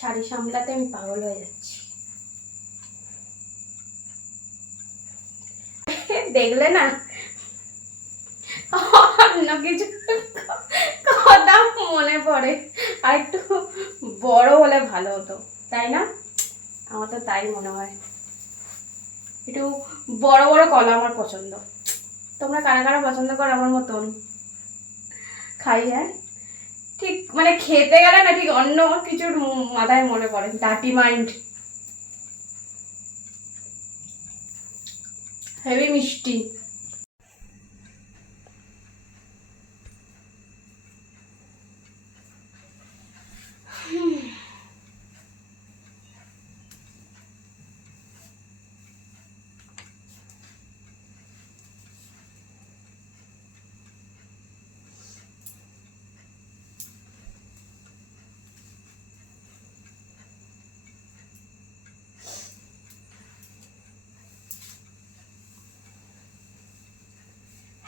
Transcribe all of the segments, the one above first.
শাড়ি সামলাতে আমি পাগল হয়ে যাচ্ছি। দেখলে না অন্য কিছু কথা মনে পড়ে, আর একটু বড় হলে ভালো হতো, তাই না? আমার তো তাই মনে হয়। একটু বড় বড় কলা আমার পছন্দ। তোমরা কারা কারা পছন্দ করো আমার মতন? খাই, হ্যাঁ ঠিক, মানে খেতে গেলে না ঠিক অন্য কিছুর মাথায় মনে পড়ে, ডার্টি মাইন্ড। হেভি মিষ্টি।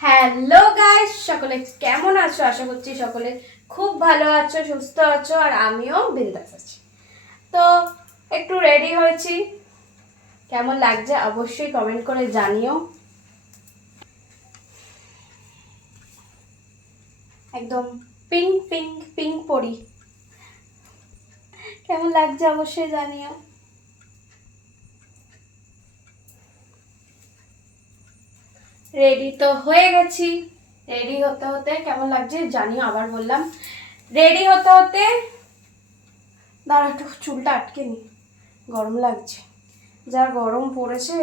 হ্যালো গাইস, সকলে কেমন আছো? আশা করছি সকলে খুব ভালো আছো, সুস্থ আছো, আর আমিও বিন্দাস আছি। তো একটু রেডি হয়েছি, কেমন লাগছে অবশ্যই কমেন্ট করে জানিও। একদম পিঙ্ক পিঙ্ক পিঙ্ক পরি, কেমন লাগছে অবশ্যই জানিও। রেডি তো হয়ে গেছি, রেডি হতে হতে কেমন লাগছে জানিও। আবার বললাম, রেডি হতে হতে দাঁড়া একটু চুলটা আটকে নি, গরম লাগছে, যা গরম পড়েছে।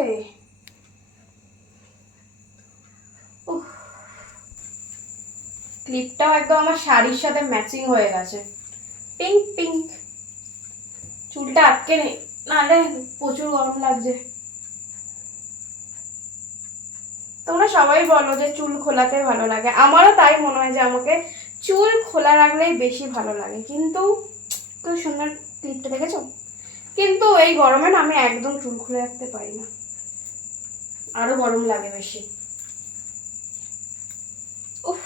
ক্লিপটাও একদম আমার শাড়ির সাথে ম্যাচিং হয়ে গেছে, পিঙ্ক পিঙ্ক। চুলটা আটকে নেই, নাহলে প্রচুর গরম লাগছে। তোমরা সবাই বলো যে চুল খোলাতে ভালো লাগে, আমারও তাই মনে হয় যে আমাকে চুল খোলা রাখলেই বেশি ভালো লাগে। কিন্তু খুব সুন্দর ক্লিপটা দেখেছো? কিন্তু এই গরমে না আমি একদম চুল খুলে রাখতে পারি না, আরো গরম লাগে বেশি। উফ,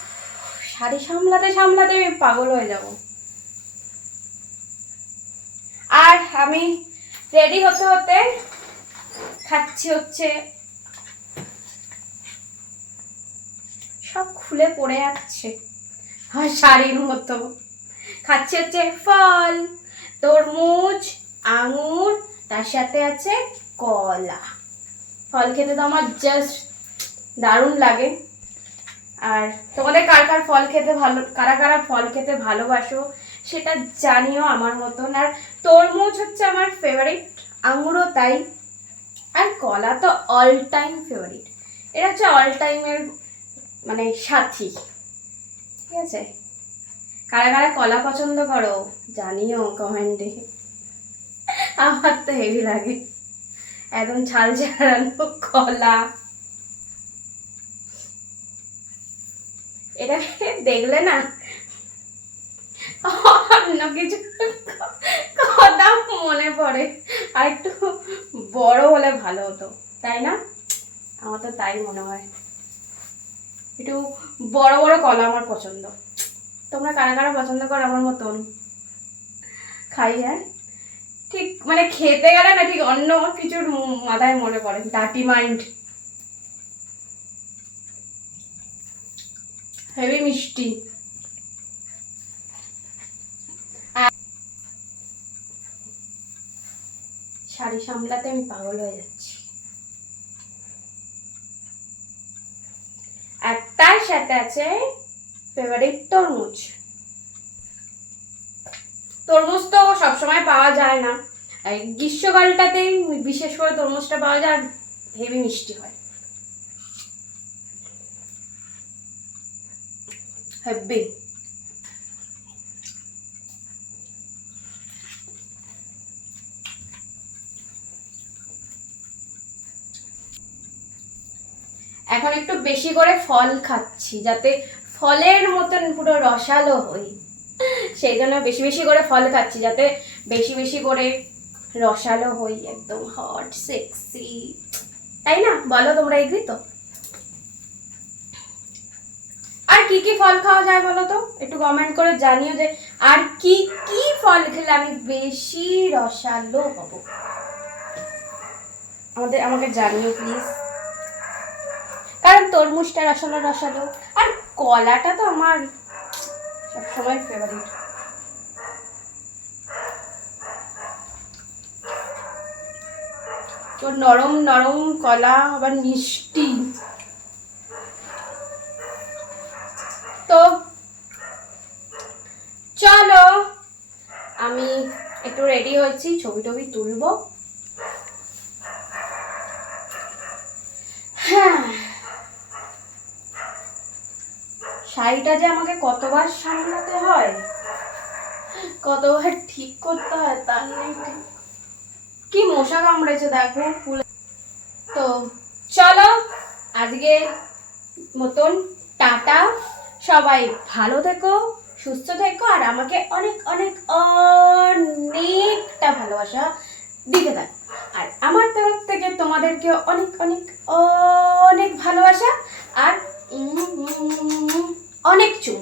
শাড়ি সামলাতে সামলাতে আমি পাগল হয়ে যাব। আর আমি রেডি হতে হতে খাচ্ছি হচ্ছে, সব খুলে পড়ে যাচ্ছে আর শাড়ির মতো। খাচ্ছি হচ্ছে ফল, তরমুজ, আঙুর, তার সাথে আছে কলা। ফল খেতে তো আমার জাস্ট দারুণ লাগে। আর তোমাদের কার কার ফল খেতে ভালো, কারা কারা ফল খেতে ভালোবাসো সেটা জানিও আমার মতন। আর তরমুজ হচ্ছে আমার ফেভারিট, আঙুরও তাই, আর কলা তো অল টাইম ফেভারিট। এটা হচ্ছে অল টাইমের মানে সাথী, ঠিক আছে? কারা কারা কলা পছন্দ করো জানিও কমেন্টে। আমার তো হেভি লাগে একদম ছাল ছাড়ানো কলা। এটা দেখলে না অন্য কিছু কথা মনে পড়ে, আর একটু বড় হলে ভালো হতো, তাই না? আমার তো তাই মনে হয়। একটু বড় বড় কলা আমার পছন্দ। তোমরা কারা কারা পছন্দ করো আমার মতন? খাই, হ্যাঁ ঠিক, মানে খেতে গেলে না ঠিক অন্য কিছুর মাথায় মনে পড়ে, ডার্টি মাইন্ড। হেভি মিষ্টি। শাড়ি সামলাতে আমি পাগল হয়ে যাচ্ছি। আর তার সাথে আছে ফেভারিট তরমুজ। তরমুজ তো সবসময় পাওয়া যায় না, গ্রীষ্মকালটাতেই বিশেষ করে তরমুজটা পাওয়া যায়, হেভি মিষ্টি হয়, হেভি। এখন একটু বেশি করে ফল খাচ্ছি যাতে ফলের মতন পুরো রসালো হই, সেই জন্য বেশি বেশি করে ফল খাচ্ছি যাতে বেশি বেশি করে রসালো হই, একদম হট সেক্সি, তাই না? বলো তোমরা, এগ্রি তো? আর কি কি ফল খাওয়া যায় বলো তো, একটু কমেন্ট করে জানিও যে আর কি কি ফল খেলে আমি বেশি রসালো হব, আমাকে জানিও প্লিজ। কারণ তরমুজটা রসালো রসালো, আর কলাটা তো আমার সবসময় ফেভারিট। তো নরম নরম কলা আবার মিষ্টি। তো চলো আমি একটু রেডি হয়েছি, ছবি টবি তুলবো। হ্যাঁ, শাড়িটা যে আমাকে কতবার সামলাতে হয়, কতবার ঠিক করতে হয় তার নেই ঠিক। কি মশা কামড়েছে দেখো ফুলে। তো চলো আজকে মতন টাটা, সবাই ভালো থেকো, সুস্থ থেকো, আর আমাকে অনেক অনেক অনেকটা ভালোবাসা দিতে থাকো। আর আমার তরফ থেকে তোমাদেরকে অনেক অনেক অনেক ভালোবাসা আর অনেক চুম।